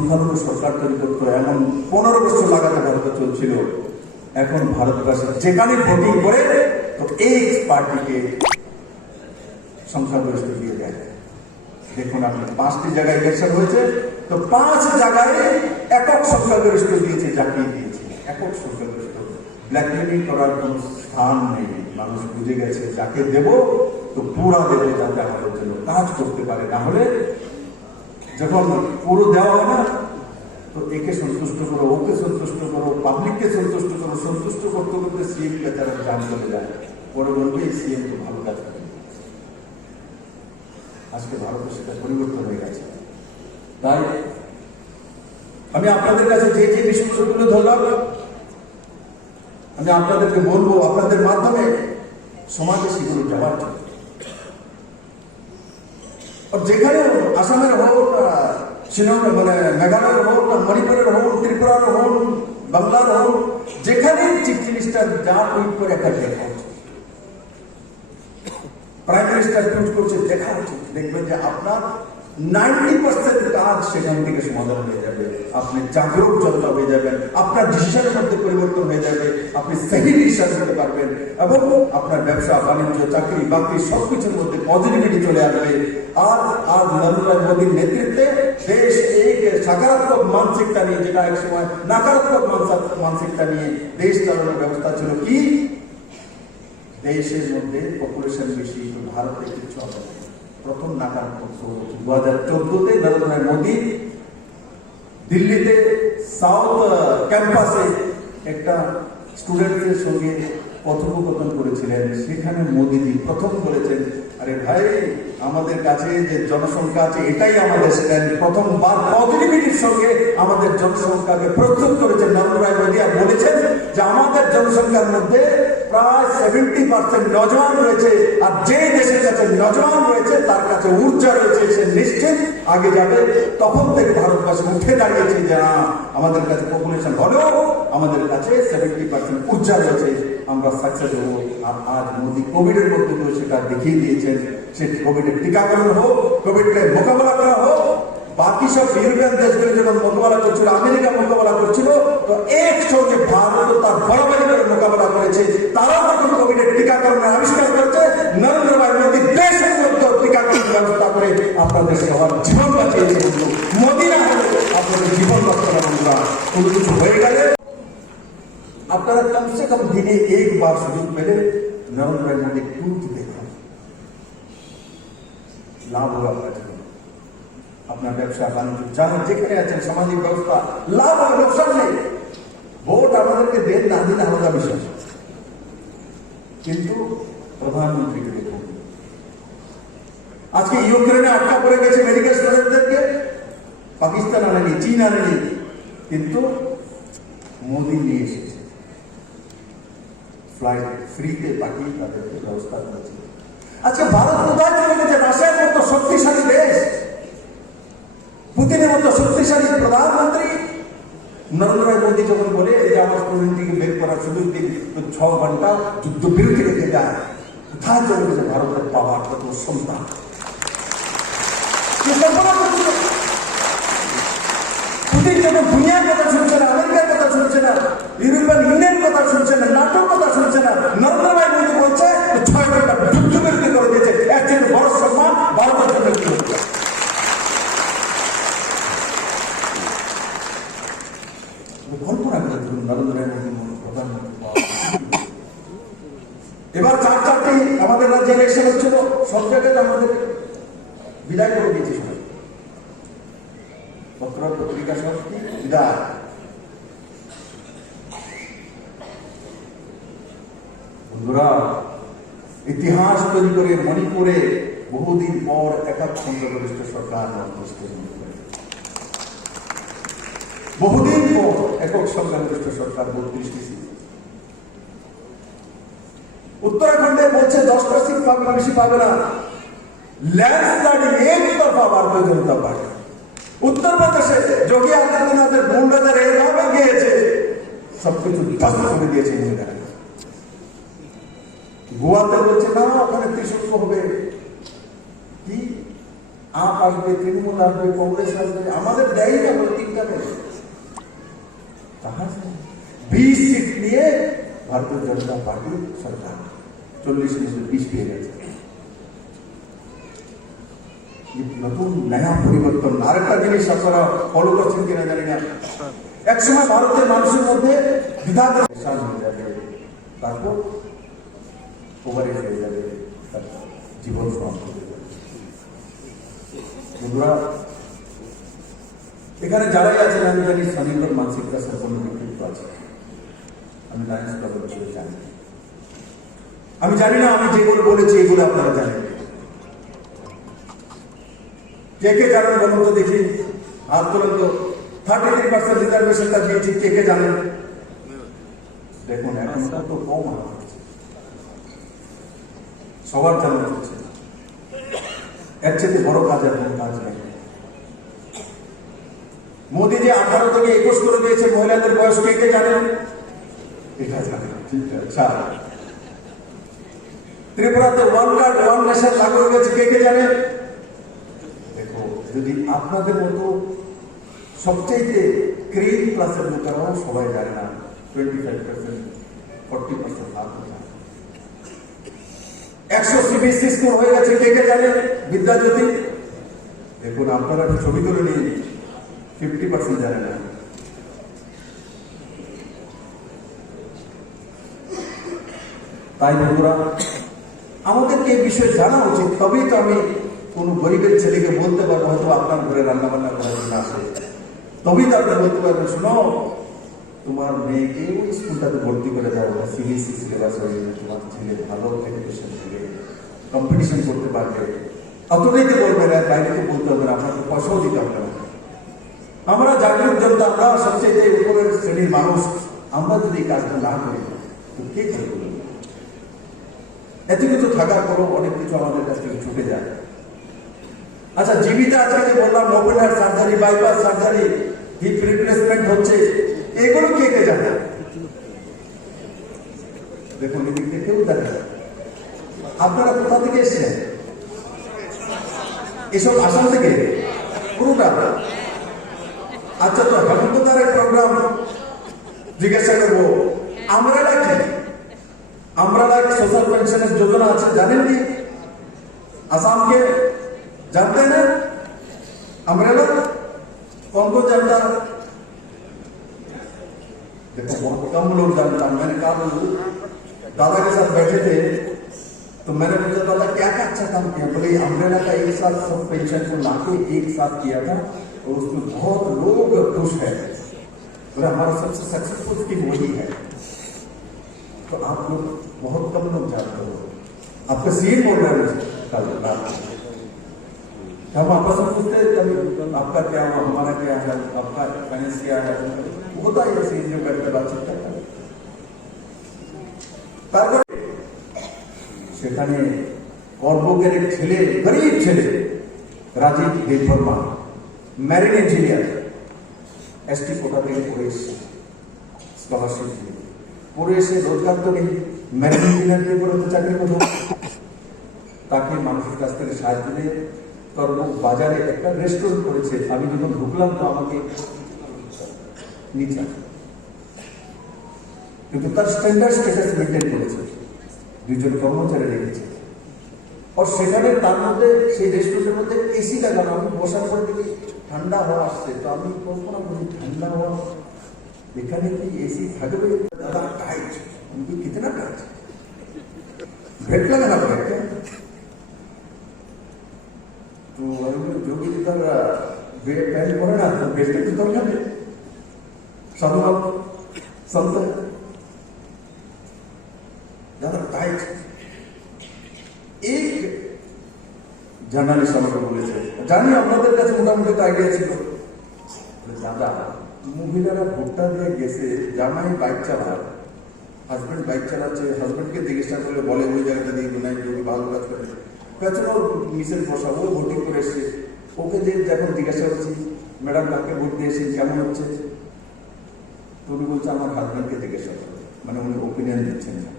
সংখ্যালঘু সরকার তৈরি করতো, এমন 15 বছর লাগাতে ভারতে চলছিল। এখন ভারতবর্ষে যেখানে ভোটিং করে তো এই পার্টিকে সংখ্যাগরিষ্ঠ দিয়ে দেয়। দেখুন আপনি 5টি জায়গায় ইলেকশন হয়েছে, তো 5 জায়গায় একক সংখ্যাগরিষ্ঠ দিয়েছে, যাকে দিয়েছে একক সংখ্যাগরিষ্ঠ। ব্ল্যাকমেলিং করার কোন স্থান নেই। মানুষ বুঝে গেছে যাকে দেব তো পুরা দেবে, যাতে আমাদের জন্য কাজ করতে পারে। না হলে যখন পুরো দেওয়া হয় না, তো একে সন্তুষ্ট করো, ওকে সন্তুষ্ট করো, পাবলিককে সন্তুষ্ট করো, সন্তুষ্ট করতে করতে সিএম বেচারা জান চলে যায়। পরে বলবে এই সিএম তো ভালো কাজ করে। আজকে ভারতে সেটা পরিবর্তন হয়ে গেছে। তাই আমি আপনাদের কাছে যে যে বিষয়গুলো তুলে ধরলাম, আমি আপনাদেরকে বলবো আপনাদের মাধ্যমে সমাজে সেগুলো যাওয়ার জন্য। যেখানে আসামের হোক, শিলং মানে মেঘালয়ের হোক, মণিপুরের হোক, ত্রিপুরার হোক, বাংলার হোক, যেখানে চিফ মিনিস্টার যা টুইট করে একটা দেখা উচিত, প্রাইম মিনিস্টার টুইট করছে দেখা উচিত। দেখবেন যে আপনার 90% কাজ সেখান থেকে সমাধান হয়ে যাবে। আপনি জাগরুক জনতা হয়ে যাবেন, আপনার ডিসিশনের মধ্যে পরিবর্তন হয়ে যাবে, আপনি সহি ডিসিশন নিতে পারবেন এবং আপনার ব্যবসা বাণিজ্য চাকরি বাকরি সবকিছুর মধ্যে পজিটিভিটি চলে আসবে। আর আজ নরেন্দ্র মোদীর নেতৃত্বে দেশ এই সকারাত্মক মানসিকতা নিয়ে, যেটা এক সময় নকারাত্মক মানসিকতা নিয়ে দেশ চালানোর ব্যবস্থা ছিল, কি দেশের মধ্যে পপুলেশন বেশি, ভারতে কিছু হবে। প্রথম নাকারাত্মক 2014-তে নরেন্দ্র মোদী দিল্লিতে সাউথ ক্যাম্পাসে একটা স্টুডেন্টের সঙ্গে কথোপকথন করেছিলেন। সেখানে মোদীজি প্রথম বলেছেন, আরে ভাই আমাদের কাছে যে জনসংখ্যা আছে এটাই আমাদের স্ট্যান্ড। প্রথমবার পজিটিভিটির সঙ্গে আমাদের জনসংখ্যাকে প্রস্তুত করেছেন নরেন্দ্র মোদী, আর বলেছেন যে আমাদের জনসংখ্যার মধ্যে প্রায় 70% নজওয়ান রয়েছে, আর যে দেশের কাছে নজওয়ান রয়েছে তার কাছে ঊর্জা রয়েছে, সে নিশ্চিত আগে যাবে। তখন থেকে ভারতবর্ষে উঠে দাঁড়িয়েছে যে না, আমাদের কাছে পপুলেশন হলেও আমাদের কাছে 70% ঊর্জা রয়েছে, আমরা সাকসেস হবো। আর আজ মোদী কোভিডের মধ্যে সেটা দেখিয়ে দিয়েছেন। সে কোভিডের টিকাকরণ হোক, কোভিডকে মোকাবেলা করা হোক, বাকি সব ইউরোপিয়ান দেশগুলি যখন মোকাবেলা করছিল, আমেরিকা মোকাবেলা করছিল, তো একসঙ্গে ভারত তার বরাবরি করে মোকাবেলা করেছে। তারা যখন কোভিডের টিকাকরণের আবিষ্কার করেছে, নরেন্দ্র মোদী দেশের মধ্যে টিকাকরণ ব্যবস্থা করে আপনাদের সবার জীবন বাঁচিয়েছে। কিন্তু মোদী না হলে আপনাদের জীবন বাঁচানো বন্ধুরা, কোনো কিছু হয়ে গেলে আপনারা কমসে কম দিনে একবার সুযোগ পেলে নরেন্দ্র মোদী টুইট দেখুন, লাভ হবে আপনার জন্য। আপনার ব্যবসা বাণিজ্য যারা যেখানে আছেন, সামাজিক ব্যবস্থা লাভ হবে, লোকসান নেই। ভোট আমাদেরকে দেন না দিন আলাদা বিষয়, কিন্তু প্রধানমন্ত্রীকে দেখুন। আজকে ইউক্রেনে আটকা পড়ে গেছে মেডিকেল স্টুডেন্টদেরকে, পাকিস্তান আনেনি, চীন আনেনি, কিন্তু মোদী নিয়ে এসেছে, ফ্লাইট ফ্রিতে পাঠিয়ে তাদেরকে ব্যবস্থা করেছে। আজকে ভারত কোথায় চলে গেছে? রাশিয়ার মতো শক্তিশালী দেশ, পুতিনের মতো শক্তিশালী প্রধানমন্ত্রী। নরেন্দ্র মোদী যখন বলে যে আমার স্টুডেন্টকে বের করার সুযোগ দিন, তো 6 ঘন্টা যুদ্ধ বিরতি রেখে যায়। কোথায় চলে গেছে ভারতের পাওয়ার কত সন্তান? পুতিন যখন দুনিয়ার কথা শুনছে না, আমেরিকার কথা শুনছে না, ইউরোপিয়ান ইউনিয়ন কথা শুনছে না, নাটোর কথা শুনছে না, নরেন্দ্র মোদী বলছে 6 ঘন্টা যুদ্ধ বিরতি করে দিয়েছে। এর থেকে বড় সম্মান ভারতের জন্য কি হচ্ছে? কল্পনা করে ধরুন নরেন্দ্র মোদী প্রধানমন্ত্রী। এবার 4-4টি আমাদের রাজ্যে ইলেকশন হচ্ছিল, সব জায়গায় আমাদের বিদায় করে দিয়েছে সবাই, পত্র পত্রিকা সব বিদায়। বন্ধুরা, ইতিহাস তৈরি করে মণিপুরে বহুদিন পর একক সংখ্যাগরিষ্ঠ সরকার বহুদিন পর একক সংখ্যাগরিষ্ঠ সরকার 32টি সিট। উত্তরাখণ্ডে বলছে 10টা সিট পাবে, বেশি পাবে না, ল্যান্ডস্লাইডিং একতরফা ভারতীয় জনতা পার্টি। উত্তরপ্রদেশে যোগী আদিত্যনাথের গুন্ডাদের এইভাবে গিয়েছে, সবকিছু ধ্বংস করে দিয়েছে মহিলারা। গোয়াতে বলছে না, ওখানে ত্রিশঙ্ক হবে, কি आप আসবে, তৃণমূল আসবে, কংগ্রেস আসবে, আমাদের দেয় না বলে 3টা মেয়ে। कहां से 20 सीट নিয়ে ভারতীয় জনতা পার্টি সরকার 40 में से 20 পেয়ে গেছে। নতুন নয়া পরিবর্তন। আরেকটা জিনিস আপনারা ফলো করছেন কিনা জানি না, একসময় ভারতের মানুষের মধ্যে বিধান হয়ে যাবে, তারপর ওভারে হয়ে যাবে, জীবন সমাপ্ত হয়ে যাবে। বন্ধুরা, এখানে যারাই আছেন আমি জানি স্বনির্ভর মানসিকতা সম্পন্ন ব্যক্তিত্ব আছে। আমি লায়ন্স ক্লাবের বিষয়ে জানি। আমি জানি না আমি যেগুলো বলেছি এগুলো আপনারা জানেন। কে কে জানেন বলুন তো দেখি, হাত তোলেন তো। 33% রিজার্ভেশনটা দিয়েছি, কে কে জানেন? দেখুন এখন কত কম হাত হচ্ছে, সবার জানা হচ্ছে। এর চেয়ে বড় কাজ আর কোন কাজ নেই। মোদী যে 18 থেকে 21 করে দিয়েছে মহিলাদের বয়স, কে কে জানেন? এটা জানেন, ঠিক আছে। আচ্ছা, ত্রিপুরাতে ওয়ান কার্ড ওয়ান নেশন লাগু হয়ে গেছে, কে কে জানেন? দেখো, যদি আপনাদের মতো সবচেয়ে ক্রিম ক্লাসের লোকেরাও সবাই জানে না, 25%, 40% লাভ হয়ে 100 সিবিএসসি স্কুল হয়ে গেছে, কে কে জানেন? বিদ্যাজ্যোতি। দেখুন আপনারা ছবি তুলে নিন, 50% জানে না। তাই বন্ধুরা, আমাদেরকে এই বিষয়ে জানা উচিত, তবেই তো আমি কোন গরিবের ছেলেকে বলতে পারবো হয়তো আপনার ঘরে রান্না বান্না করার জন্য আসে, তবেই তো আপনি বলতে পারবেন শোনো তোমার মেয়েকে ওই স্কুলটাতে ভর্তি করে দাও, সিবিএসসি সিলেবাস হয়ে যাবে, তোমার ছেলে ভালো এডুকেশন থেকে কম্পিটিশন করতে পারবে। অতটাই তো বলবে না, বাইরে তো বলতে হবে না, আপনাকে পয়সাও দিতে হবে না। আমরা জাগরুক জনতা, আমরা সবচেয়ে উপরের শ্রেণীর মানুষ, আমরা যদি এই কাজটা না করি তো কে করবে? এত কিছু থাকার পরও অনেক কিছু আমাদের কাছ থেকে ছুটে যায়। আচ্ছা, জীবিত আজকে যে বললাম open heart surgery, bypass surgery, hip replacement হচ্ছে, এগুলো কে কে জানে? দেখুন এদিক থেকে কেউ জানে না। আপনারা কোথা থেকে এসছেন? এসব আসাম থেকে পুরোটা? আচ্ছা, তো হেমন্ত তারের প্রোগ্রাম জিজ্ঞাসা করবো, আমরা কি আমরা সোশ্যাল পেंशनर योजना আছে জানেন কি? आसाम के जानते हैं अम्ब्रेला? कौन कौन जानता? देखो बहुत कम लोग जानता। मैंने कहा दादा के साथ बैठे थे तो मैंने पूछा दादा क्या क्या अच्छा काम किया? बोले अम्ब्रेला का एक साथ सब पेंशन को लाके एक साथ किया था और उसमें बहुत लोग खुश है। बोले हमारा सबसे सक्सेसफुल स्कीम वही है। तो आप लोग बहुत कम लोग जानते हो। आपका सीएम बोल रहे हैं कल रात, हम आपस में पूछते कभी आपका क्या हुआ, हमारा क्या है, आपका फाइनेंस क्या है, होता है सीएम जो बैठकर बातचीत करता है। তারপরে সেখানে কর্মকের ছেলে, গরিব ছেলে Rajib Debbarma, marine engineer, ST quota থেকে পড়ে এসেছে, স্কলারশিপ দিয়ে পড়ে এসে রোজগার তো নেই, ম্যারিন ইঞ্জিনিয়ার দিয়ে পড়ে তো চাকরি করবো। তাকে মানুষের কাছ থেকে সাহায্য দিয়ে কর্ম বাজারে একটা রেস্টুরেন্ট করেছে। আমি যখন ঢুকলাম তো আমাকে নিচে, কিন্তু তার স্ট্যান্ডার্ড স্ট্যাটাস মেনটেন করেছে, 2 জন কর্মচারী রেখেছে। আর সেখানে তার মধ্যে সেই রেস্টুরেন্টের মধ্যে এসি লাগানো। আমি বসার পরে দেখি ঠান্ডা হাওয়া আসছে, তো আমি কল্পনা করি ঠান্ডা হাওয়া এখানে কি এসি থাকবে? দাদা টাইট, उनको कितना टाइट, बेल्ट लगाना पड़ेगा। तो जो भी इधर पैंट पड़े ना तो बेल्ट की तो क्या साधुवाद संत ज्यादा टाइट। एक জার্নালিস্ট আমাকে বলেছে, জানি আপনাদের কাছে মোটামুটি আইডিয়া ছিল, দাদা মহিলারা ভোটটা দিয়ে গেছে, জামাই বাইক চালায়, হাজবেন্ড বাইক চালাচ্ছে, হাজবেন্ডকে জিজ্ঞাসা করলে বলে ওই জায়গাটা দিয়ে নাই, যদি ভালো কাজ করে পেছনেও মিসের বসা, ও ভোটিং করে এসছে। ওকে যে যখন জিজ্ঞাসা করছি ম্যাডাম কাকে ভোট দিয়েছেন, কেমন হচ্ছে, তো উনি বলছে আমার হাজবেন্ডকে জিজ্ঞাসা করে, মানে উনি ওপিনিয়ন দিচ্ছেন না।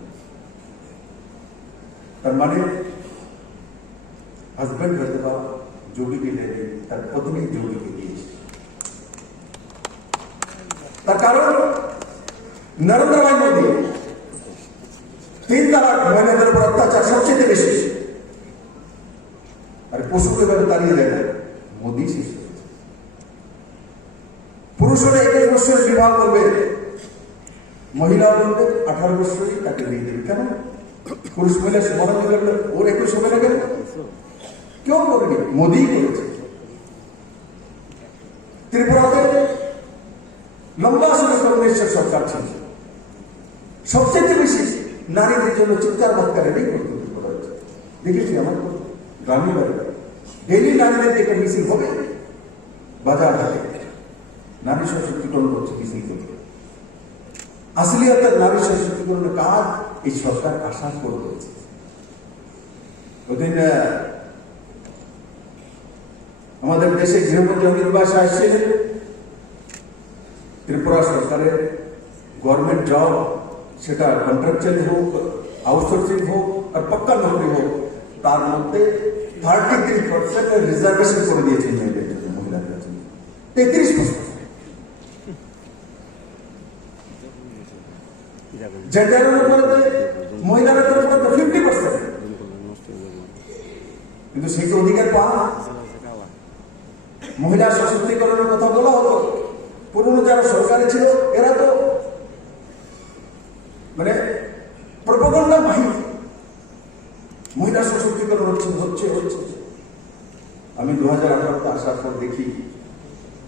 তার মানে হাজবেন্ড হয়তো বা যোগীকে দেয়নি, তার পত্নী যোগীকে দিয়েছে। তার কারণ নরেন্দ্র ভাই মোদী 3 তালাক মহিলাদের উপর অত্যাচার সবচেয়ে বেশি, আর পশুকে এভাবে তাড়িয়ে দেয় না, মোদী শেষ করেছে। পুরুষরা 21 বছরে বিবাহ করবে, মহিলা বলবে 18 বছরই তাকে বিয়ে দেবে। কেন? পুরুষ মহিলা সমান হয়ে গেল, ওর 21 হবে না কেন? কেউ করেনি, মোদী করেছে। ত্রিপুরাতে লম্বা সময় কমিউনিস্টের সরকার ছিল, সবচেয়ে বেশি নারীদের জন্য চিৎকার বাক্যারেরই কর্তব্য করা হয়েছে। দেখেছি আমার গ্রামীণ বাড়ি ডেইলি নারীদের একটা মিছিল হবে, বাজার হাটে নারী সশক্তিকরণ করছে মিছিল করে। আসলে অর্থাৎ নারী সশক্তিকরণের কাজ এই সরকার আশা করে রয়েছে। ওদিন আমাদের দেশে গৃহমন্ত্রী অমিত বাসা আসছিলেন। ত্রিপুরা সরকারের গভর্নমেন্ট জব, সেটা কন্ট্রাকচুয়ালি হোক, আউটসোর্সিং হোক আর পাক্কা নকরি হোক, তার মধ্যে 33% রিজার্ভেশন করে দিয়েছেন মেয়েদের জন্য, মহিলাদের জন্য 33%। জেন্ডারের উপরে মহিলাদের উপরে 50%, কিন্তু সেই তো অধিকার পাওয়া। মহিলা সশক্তিকরণের কথা বলা হতো, পুরনো যারা সরকারে ছিল এরা তো মানে প্রপাগান্ডা বাহিনী, মহিলা সশক্তিকরণ হচ্ছে। আমি 2018-তে আসার পর দেখি,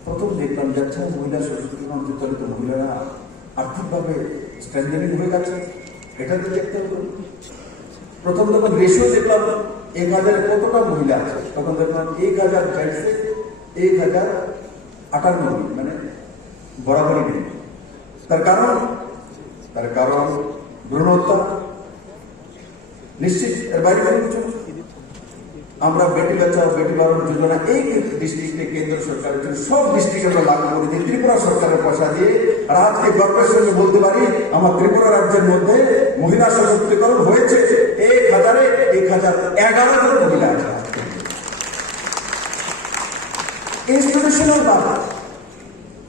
প্রথম দেখলাম যাচ্ছে মহিলা সশক্তিকরণ চলিত মহিলারা আর্থিকভাবে স্ট্রেন্থেনিং হয়ে গেছে, এটা তো দেখতে হতো। প্রথম যখন রেশিও দেখলাম 1000-এ কতটা মহিলা আছে, তখন দেখলাম 1000 জেন্টসে 1058, মানে বরাবরই নেই। তার কারণ ভ্রূণ হত্যা নিশ্চিত, এর বাইরে কিছু। আমরা বেটি বাঁচাও বেটি বাড়ানো যোজনা এই ডিস্ট্রিক্টে কেন্দ্র সরকারের জন্য সব ডিস্ট্রিক্টে আমরা লাগু করে দিই ত্রিপুরা সরকারের পয়সা দিয়ে। আর আজকে গর্বের সঙ্গে বলতে পারি আমার ত্রিপুরা রাজ্যের মধ্যে মহিলা সশক্তিকরণ হয়েছে 1011 জন মহিলা আছে। ইনস্টিটিউশনাল বাধা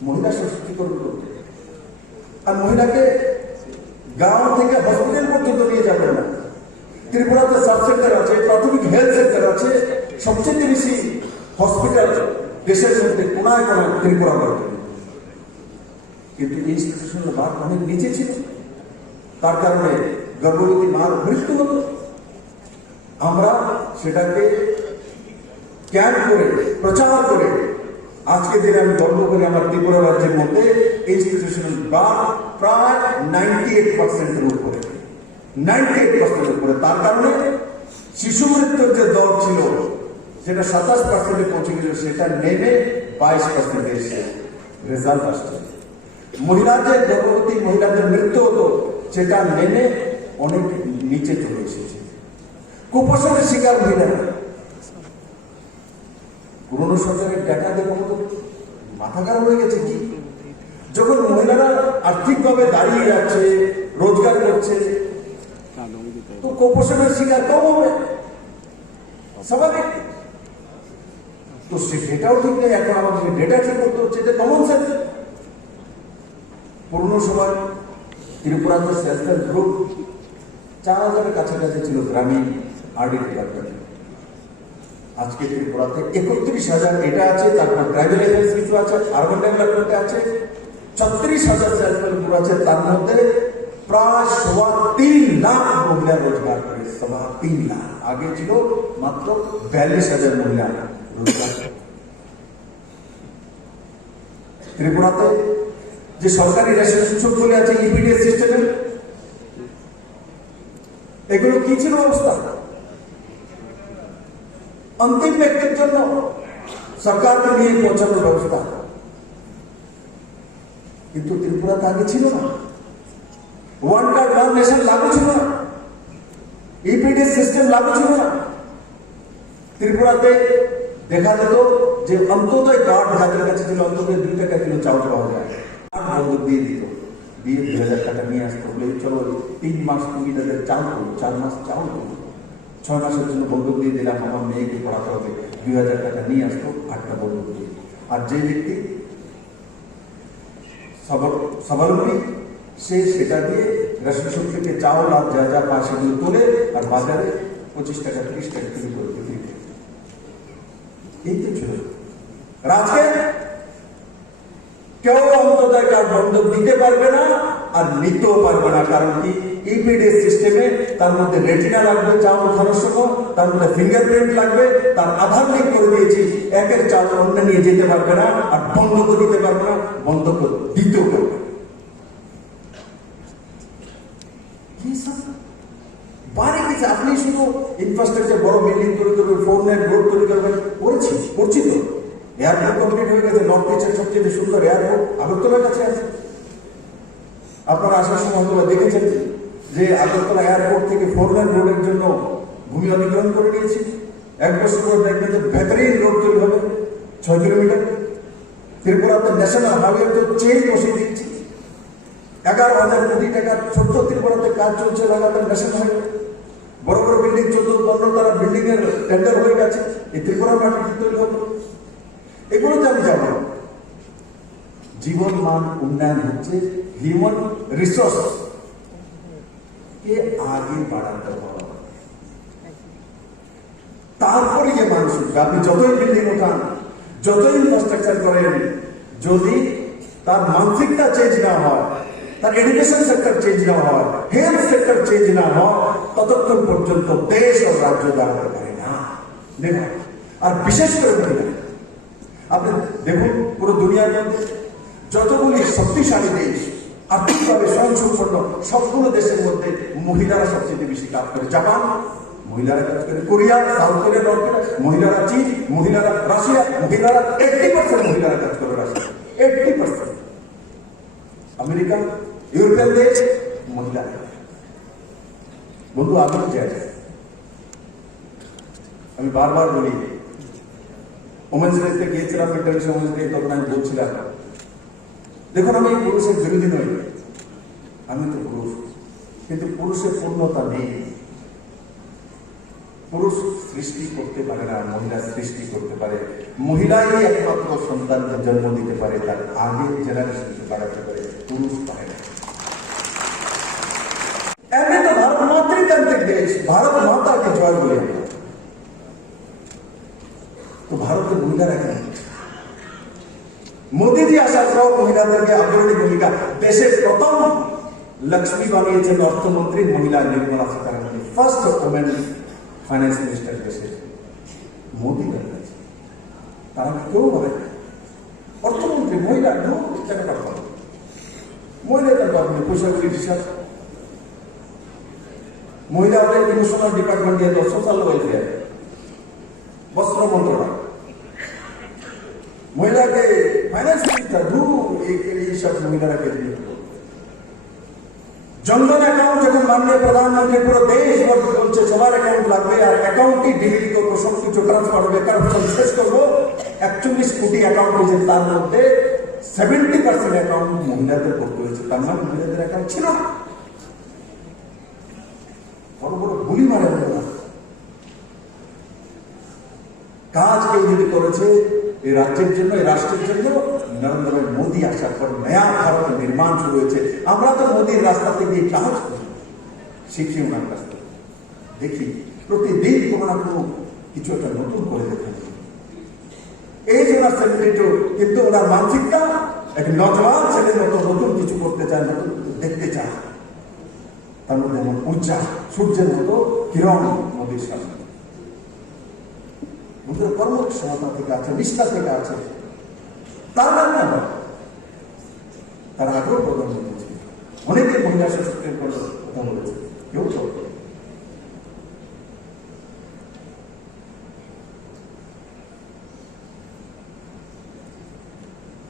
মহিলা সশক্তিকরণ করতে, আর মহিলাকে গাঁও থেকে হসপিটাল পর্যন্ত নিয়ে যাবে না। ত্রিপুরাতে সাব সেন্টার আছে, প্রাথমিক হেলথ সেন্টার আছে, সবচেয়ে বেশি হসপিটাল দেশের মধ্যে কোনায় কোনায় ত্রিপুরা করবে, কিন্তু ইনস্টিটিউশনাল বাদ অনেক নিচে ছিল। তার কারণে গর্ভবতী মার মৃত্যু হতো। আমরা সেটাকে ক্যাম্প করে প্রচার করে আজকে দিনে আমি গর্ব করি আমার ত্রিপুরা রাজ্যের মধ্যে ইনস্টিটিউশনাল বাদ প্রায় 98%-এর উপরে, 98%-এর উপরে। তার কারণে শিশু মৃত্যুর যে দর ছিল যেটা 27%-এ পৌঁছে গেল, সেটা নেমে 22%-এ এসে রেজাল্ট আসছে। মহিলাদের গর্ভবতী মহিলাদের মৃত্যু হতো, সেটা নেমে অনেক নিচে চলে এসেছে। কুপোষণের শিকার মহিলারা পুরনো সরকারের ডাটা দেখো মাথা খারাপ হয়ে গেছে। কি যখন মহিলারা আর্থিকভাবে দাঁড়িয়ে যাচ্ছে, রোজগার করছে, তো কুপোষণের শিকার কম হবে, স্বাভাবিক। তো সে ডেটাও ঠিক নেই, এখন আমাদের ডেটা ঠিক করতে হচ্ছে, যে কমন সেন্স। পুরনো সময় ত্রিপুরাতে সেলফ হেল্প গ্রুপ 4000-এর কাছাকাছি ছিল গ্রামীণ আরডি ডিপার্টমেন্ট। আজকে ত্রিপুরাতে 31,000 এটা আছে, তারপর ট্রাইবাল এজেন্সি কিছু আছে, আরবান ডেভেলপমেন্টে আছে 36,000 সেলফ হেল্প গ্রুপ আছে। তার মধ্যে প্রায় 3.25 লাখ মহিলা রোজগার করে, 3.25 লাখ। আগে ছিল মাত্র 42,000 মহিলা রোজগার। ত্রিপুরাতে যে সরকারি রেশন সুযোগগুলি আছে ইপিডিএস সিস্টেমে, এগুলো কি ছিল অবস্থা? अंतिम व्यक्तिर জন্য সরকারকে নিয়ে পৌঁছানোর ব্যবস্থা, কিন্তু ত্রিপুরাতে আগে ছিল না। ওয়ান কার্ড ওয়ান নেশন লাগু ছিল না, ইপিডিএস সিস্টেম লাগু ছিল না। ত্রিপুরাতে দেখা যেত যে অন্তোদয় কার্ড যাদের কাছে ছিল, অন্তোদয় 2 টাকা কিলো চাউল পাওয়া যায়, আর বন্ধ দিয়ে দিত, দিয়ে 2000 টাকা নিয়ে আসতো, বলে চলো 3 মাস তুমি তাদের চাল করো, 4 মাস চাউল করো। 6 মাসের জন্য বন্দুক দিয়ে দিলাম, আমার মেয়েকে পড়াতে হবে, 2000 টাকা নিয়ে আসতো, 8টা বন্দুক দিয়ে। আর যে ব্যক্তি স্বাবলম্বী, সে সেটা দিয়ে রেশন শপ থেকে চাউল আর যা যা পায় সেগুলো তোলে আর বাজারে 25 টাকা 30 টাকা কিলো করে বিক্রি করে। এই তো ছিল। আজকে কেউ অন্তত কার বন্ধক দিতে পারবে না আর নিতেও পারবে না। কারণ কি, ইপিডিএস সিস্টেমে তার মধ্যে রেটিনা লাগবে চাউল খাওয়ার সময়, তার মধ্যে ফিঙ্গারপ্রিন্ট লাগবে, তার আধার লিঙ্ক করে দিয়েছি, একের চাউল অন্য নিয়ে যেতে পারবে না, আর বন্ধক দিতে পারবে না, বন্ধক দিতেও পারবে না। বাড়ি গেছে, আপনি শুধু ইনফ্রাস্ট্রাকচার বড় বিল্ডিং তৈরি করবেন, 4 লাইন রোড তৈরি করবেন, করছি তো। এয়ারপোর্ট কমপ্লিট হয়ে গেছে, নর্থ ইস্টের সবচেয়ে সুন্দর এয়ারপোর্ট আগরতলার কাছে আছে। আপনারা আসার সময় হয়তো দেখেছেন যে আগরতলা এয়ারপোর্ট থেকে 4 লাইন রোডের জন্য ভূমি অধিগ্রহণ করে নিয়েছি। 1 বছর পর দেখবেন যে বেহতরিন রোড তৈরি হবে 6 কিলোমিটার। ত্রিপুরাতে ন্যাশনাল হাইওয়ে তো চেন বসিয়ে দিচ্ছি। 11,000 কোটি টাকার ছোট্ট ত্রিপুরাতে কাজ চলছে লাগাতার ন্যাশনাল হাইওয়ে। বড় বড় বিল্ডিং 14-15 তারা বিল্ডিং এর টেন্ডার হয়ে গেছে, এই ত্রিপুরার মাটিতে তৈরি হবে। এগুলোতে আমি যাব। জীবন মান উন্নয়ন হচ্ছে হিউম্যান রিসোর্স কে আগে বাড়াতে হবে, তারপরে যে মানুষ উঠবে। আপনি যতই বিল্ডিং উঠান, যতই ইনফ্রাস্ট্রাকচার করেন, যদি তার মানসিকতা চেঞ্জ না হয়, তার এডুকেশন সেক্টর চেঞ্জ না হয়, হেলথ সেক্টর চেঞ্জ না হয়, ততক্ষণ পর্যন্ত দেশ ও রাজ্য দাঁড়াতে পারে না। আর বিশেষ করে মহিলা, আপনি দেখুন পুরো দুনিয়ার মধ্যে যতগুলি শক্তিশালী দেশ, আর্থিকভাবে স্বয়ংসম্পন্ন সবগুলো দেশের মধ্যে মহিলারা সবচেয়ে বেশি কাজ করে। জাপান মহিলারা কাজ করে, Korea, south Korea, north Korea মহিলারা, চীন মহিলারা, রাশিয়া মহিলারা 80% মহিলারা কাজ করে। রাশিয়া 80%, আমেরিকা, ইউরোপিয়ান দেশ মহিলা। বন্ধু আগে যায়, আমি বারবার বলি, ওমেন্স ডেতে গিয়েছিলাম, ইন্টারন্যাশনাল ওমেন্স ডে, তখন আমি বলছিলাম, দেখুন আমি পুরুষের বিরোধী নই, আমি তো পুরুষ, কিন্তু পুরুষের পূর্ণতা নেই। পুরুষ সৃষ্টি করতে পারে না, মহিলা সৃষ্টি করতে পারে। মহিলাই একমাত্র সন্তানকে জন্ম দিতে পারে, তার আগে জেনারেশনকে বাড়াতে পারে, পুরুষ পারে না। এমনি তো ভারত মাতৃতান্ত্রিক দেশ, ভারত মাতাকে জয় বলে, তো ভারতের মহিলারা কেন? মোদীজি আসার পর মহিলাদেরকে অগ্রণী ভূমিকা, দেশের প্রথম লক্ষ্মী বানিয়েছেন অর্থমন্ত্রী মহিলা Nirmala Sitharaman, first women finance minister দেশে মোদী বানিয়েছে। তারা কেউ বলে অর্থমন্ত্রী মহিলা টাকা পাবে, মহিলা টাকা পাবে, পয়সাগুলি হিসাব। মহিলা হলে ইমোশনাল ডিপার্টমেন্ট দিয়ে সোশ্যাল ওয়েলফেয়ার, বস্ত্র মন্ত্রণালয়, মহিলাকে ফাইন্যান্স মিনিস্টার, এইসব মহিলারা কে দিয়ে। জনধন অ্যাকাউন্ট যখন মাননীয় প্রধানমন্ত্রী পুরো দেশ বলছে সবার অ্যাকাউন্ট লাগবে, আর অ্যাকাউন্টই ডিলিট করবো, সব কিছু ট্রান্সফার হবে, কারাপশন শেষ করবো। 41 কোটি অ্যাকাউন্ট হয়েছে, তার মধ্যে 70% অ্যাকাউন্ট মহিলাদের করতে হয়েছে। তার মানে মহিলাদের অ্যাকাউন্ট ছিল না। বড় বড় গুলি মারে না, কাজ কেউ যদি করেছে এই রাজ্যের জন্য, এই রাষ্ট্রের জন্য, নরেন্দ্র মোদী আসার পর নয়া ভারত নির্মাণ শুরু হয়েছে। আমরা তো মোদীর রাস্তাতে গিয়ে কাজ করি, শিখি ওনার কাছ থেকে, দেখি প্রতিদিন কোনো না কোনো কিছু একটা নতুন করে দেখেন। এই যে ওনার 72, কিন্তু ওনার মানসিকতা এক নজওয়ান ছেলের মতো নতুন কিছু করতে চায়, নতুন দেখতে চায়। তার মধ্যে এমন ঊর্জা, সূর্যের মতো কিরণ মোদীর সামনে। ওদের কর্মক্ষমতা থেকে আছে, নিষ্ঠা থেকে আছে, তার মানে তার আগেও প্রধানমন্ত্রী ছিল, অনেকে মহিলা সশক্তির কথা বলেছে, কেউ তো।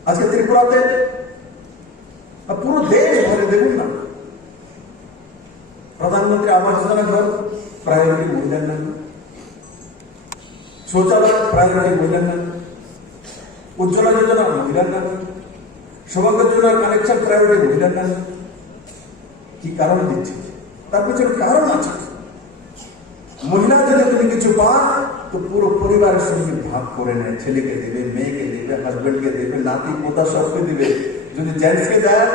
আজকে ত্রিপুরাতে পুরো দেশ ভরে দেখুন না, প্রধানমন্ত্রী আবাস যোজনা ঘর প্রায়োরিটি মহিলার নাম, শৌচালয় প্রায়োরিটি মহিলার নাম, উজ্জ্বলা যোজনা মহিলার নাম, সৌভাগ্য যোজনার কানেকশন প্রায়োরিটি মহিলার নাম। কি কারণ দিচ্ছে? তার পিছনে কারণ আছে। মহিলা যদি তুমি কিছু পাও তো পুরো পরিবারের সঙ্গে ভাগ করে নেয়, ছেলেকে দেবে, মেয়েকে দেবে, হাজবেন্ডকে দেবে, নাতি পোতা সবকে দিবে। যদি জেন্টসকে দেয়,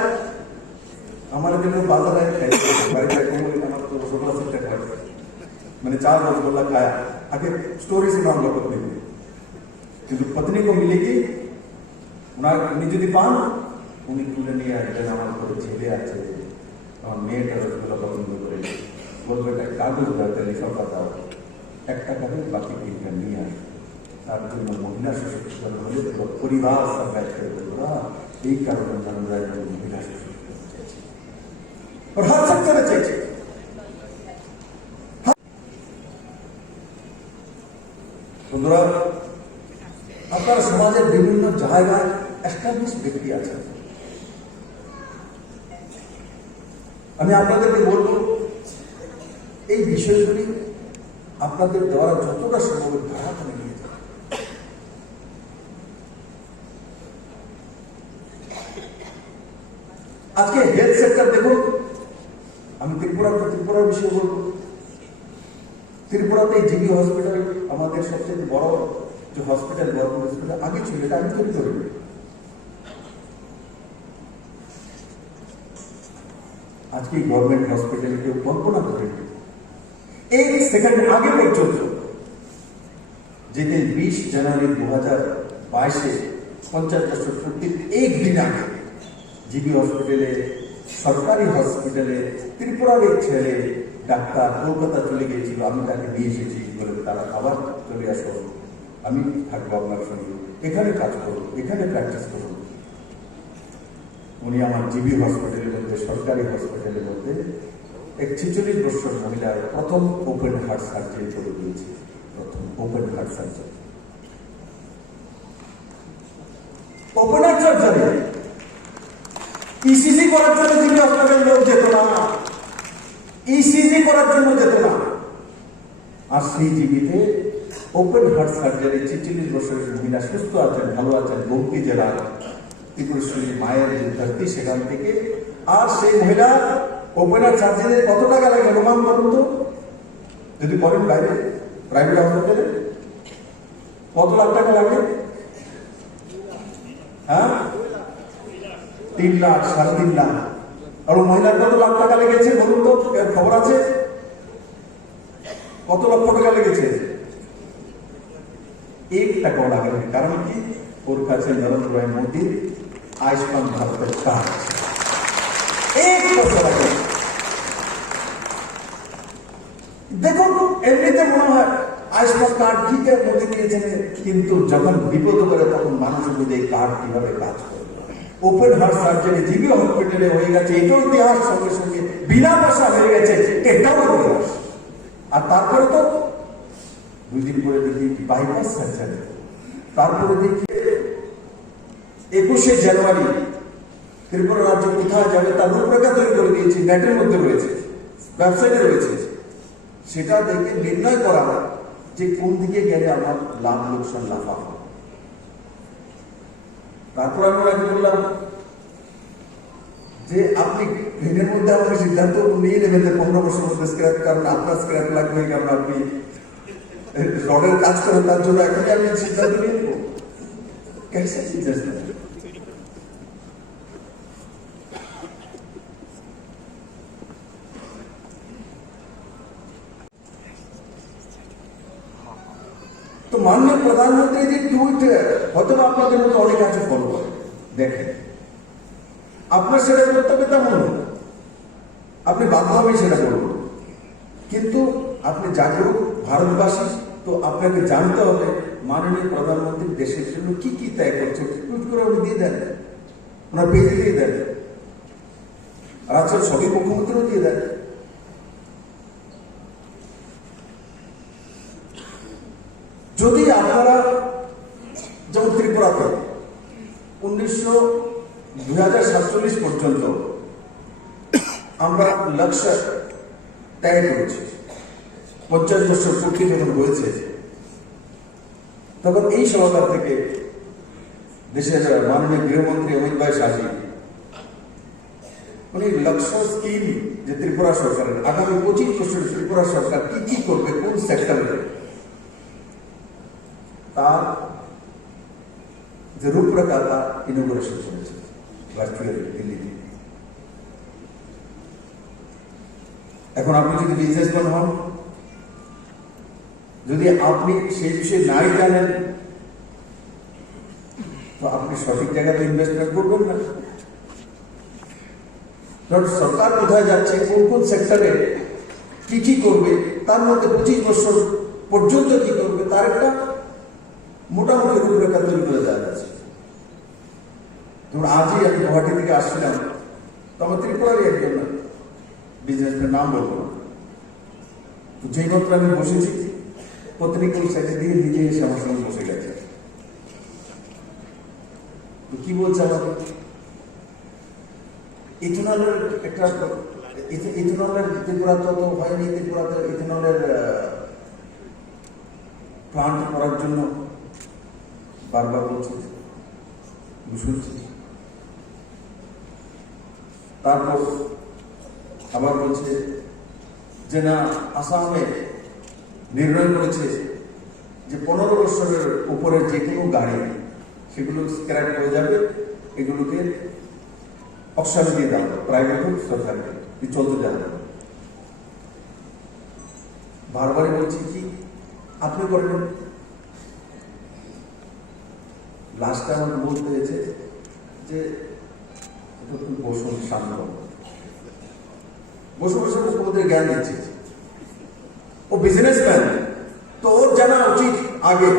আমার জন্য বাজারে আমার তো রসগোল্লা সেটা খায়, मैंने 4 रसगुल्ला खाया। आखिर स्टोरी सुना हम लोग पत्नी को, কিন্তু पत्नी को मिलेगी উনি যদি পান উনি তুলে নিয়ে আসবেন, আমার কোনো ছেলে আছে, আমার মেয়েটা রসগোল্লা পছন্দ করে, বলবে একটা কাগজ দাও, লিফাফা দাও, 1 টাকা দিয়ে বাকি 3টা নিয়ে আসবে। তার জন্য মহিলা সশক্তিকরণ হলে পরিবার সব ব্যাচ করে দেবো। এই কারণে আমরা মহিলা সশক্তিকরণ চাইছি, और हर सेक्टरे চাইছি। বন্ধুরা, আপনার সমাজের বিভিন্ন জায়গায় এস্টাবলিশ ব্যক্তি আছে, আমি আপনাদেরকে বলবো এই বিষয়গুলি আপনাদের দ্বারা যতটা সম্ভব ধারাতে নিয়ে যান। আজকে হেলথ সেক্টর দেখুন, আমি ত্রিপুরার বিষয়ে বলবো। ত্রিপুরাতে জিবি হসপিটাল আমাদের সবচেয়ে বড় যে হসপিটাল, গভর্নমেন্ট হসপিটাল আগে ছিল, এটা আমি তৈরি করি। আজকে গভর্নমেন্ট হসপিটালে কেউ কল্পনা করে এই সেকেন্ড আগে পর্যন্ত, যেদিন 20 জানুয়ারি 2022 50 বছর পূর্তির একদিন আগে জিবি হসপিটালে, সরকারি হসপিটালে ত্রিপুরার এক ছেলে ডাক্তার কলকাতা চলে গিয়েছিল, আমি তাকে নিয়ে এসেছি, বলে তারা আবার চলে আসো, আমি থাকবো আপনার সঙ্গে, এখানে কাজ করবো, এখানে প্র্যাকটিস করবো। উনি আমার জিবি হসপিটালের মধ্যে, সরকারি হসপিটালের মধ্যে এক 46 বছর মহিলার প্রথম ওপেন হার্ট সার্জারি করে দিয়েছে, প্রথম open heart surgery. Open heart surgery ECG করার জন্য জিবি হসপিটালের লোক যেত না, ইসিজি করার জন্য যেত না। আর সেই জিবিতে ওপেন হার্ট সার্জারি 46 বছরের মহিলা সুস্থ আছেন, ভালো আছেন, গোমতী জেলার ত্রিপুরেশ্বরী মায়ের ধরতি, সেখান থেকে। আর সেই মহিলা ওপেন হার্ট সার্জারি কত টাকা লাগে অনুমান করুন তো, যদি করেন বাইরে প্রাইভেট হসপিটালে কত লাখ টাকা লাগে? হ্যাঁ, 3 লাখ, 3.5 লাখ। আর মহিলার কত লাখ টাকা লেগেছে বলুন তো, এর খবর আছে? কত লক্ষ টাকা লেগেছে? 1 টাকাও লাগেনি। কারণ কি? ওর কাছে নরেন্দ্র ভাই মোদী আয়ুষ্মান ভারতের কার্ড, 1 বছর আগে। দেখুন, এমনিতে মনে হয় আয়ুষ্মান কার্ড ঠিক আছে মোদী দিয়েছেন, কিন্তু যখন বিপদ করে তখন মানুষ বুঝে এই কার্ড কিভাবে কাজ করে। ওপেন হার্ট সার্জারি জিবি হসপিটালে হয়ে গেছে, এটাও ইতিহাস। সঙ্গে সঙ্গে বিনা পয়সা হয়ে গেছে, এটাও ইতিহাস। আর তারপরে তো 2 দিন পরে দেখি বাইপাস সার্জারি, তারপরে দেখি 21 জানুয়ারি ত্রিপুরা রাজ্য কোথায় যাবে তার রূপরেখা তৈরি করে দিয়েছি, নেটের মধ্যে রয়েছে, ওয়েবসাইটে রয়েছে। সেটা দেখে নির্ণয় করা যে কোন দিকে গেলে আমার লাভ লোকসান লাফা হবে। তারপর আমি ওনাকে বললাম যে আপনি ট্রেনের মধ্যে আমাকে সিদ্ধান্ত নিয়ে নেবেন যে 15 বছর মধ্যে স্ক্র্যাপ, কারণ আপনার স্ক্র্যাপ লাগবে, কারণ আপনি রডের কাজ করেন, তার জন্য এখনই আমি সিদ্ধান্ত নিয়ে নেব। कैसे সিদ্ধান্ত? তো মাননীয় প্রধানমন্ত্রী যে টুইট হয়তো আপনাদের মতো অনেক আছে ফলো করে দেখেন, আপনার সেটা করতে হবে তেমন নয়, আপনি বাধ্য হবেন সেটা করবেন। কিন্তু আপনি জাগরুক ভারতবাসী, তো আপনাকে জানতে হবে মাননীয় প্রধানমন্ত্রী দেশের জন্য কি কি ত্যাগ করছে। টুইট করে উনি দিয়ে দেন, ওনার পেজে দিয়ে দেন, রাজ্যের সবই মুখ্যমন্ত্রীও দিয়ে দেন। যদি আপনারা যেমন ত্রিপুরাতে 2047 পর্যন্ত আমরা লক্ষ্য ত্যাগ করেছি, 50 বছর পূর্তি যখন হয়েছে, তখন এই সভাগার থেকে দেশের মাননীয় গৃহমন্ত্রী অমিত ভাই শাহজি মানে লক্ষ্য স্কিম যে ত্রিপুরা সরকারের আগামী 25 বছর ত্রিপুরা সরকার কি কি করবে কোন সেক্টরে তার যে রূপরেখা তা ইনোগ্রেশন করেছে ভার্চুয়ালি দিল্লিতে। এখন আপনি যদি বিজনেসম্যান হন, যদি আপনি সেই বিষয়ে নাই জানেন, তো আপনি সঠিক জায়গাতে ইনভেস্টমেন্ট করবেন না। সরকার কোথায় যাচ্ছে, কোন কোন সেক্টরে কি কি করবে, তার মধ্যে 25 বছর পর্যন্ত কি করবে তার একটা মোটামুটি রূপরেখা তৈরি করে দেওয়া যাচ্ছে। যেমন আজই আমি গুয়াহাটি থেকে আসছিলাম, তো আমার ত্রিপুরারই একজন বিজনেসম্যান, নাম বলবো না, তো যেই মাত্র আমি বসেছি পত্রিকা সাইডে দিয়ে নিজে এসে আমার সঙ্গে বসে গেছে। তো কি বলছে আমাকে, ইথেনলের একটা ইথেনলের ত্রিপুরা তো হয়নি, ত্রিপুরাতে ইথেনলের প্লান্ট করার জন্য বারবার বলছে, শুনছি। তারপর আবার বলছে যে না, আসামে নির্ণয় করেছে যে 15 বছরের উপরে যে কোনো গাড়ি সেগুলো স্ক্র্যাপ হয়ে যাবে, এগুলোকে অকশন দিয়ে দেওয়া, প্রাইভেট হোক সরকারি চলতে যাবে। বারবারই বলছি কি আপনি করবেন। লাস্টে আমাকে বলতে হয়েছে যে বসুন, সামনে বসে বসে মুখ্যমন্ত্রী জ্ঞান দিচ্ছে, ও বিজনেসম্যান, তো ওর জানা উচিত আগে।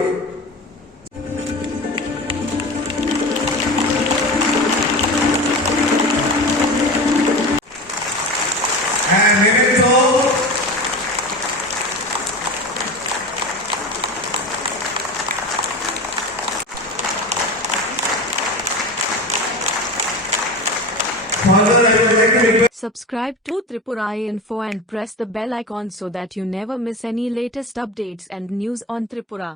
Subscribe to Tripura Info and press the bell icon so that you never miss any latest updates and news on Tripura.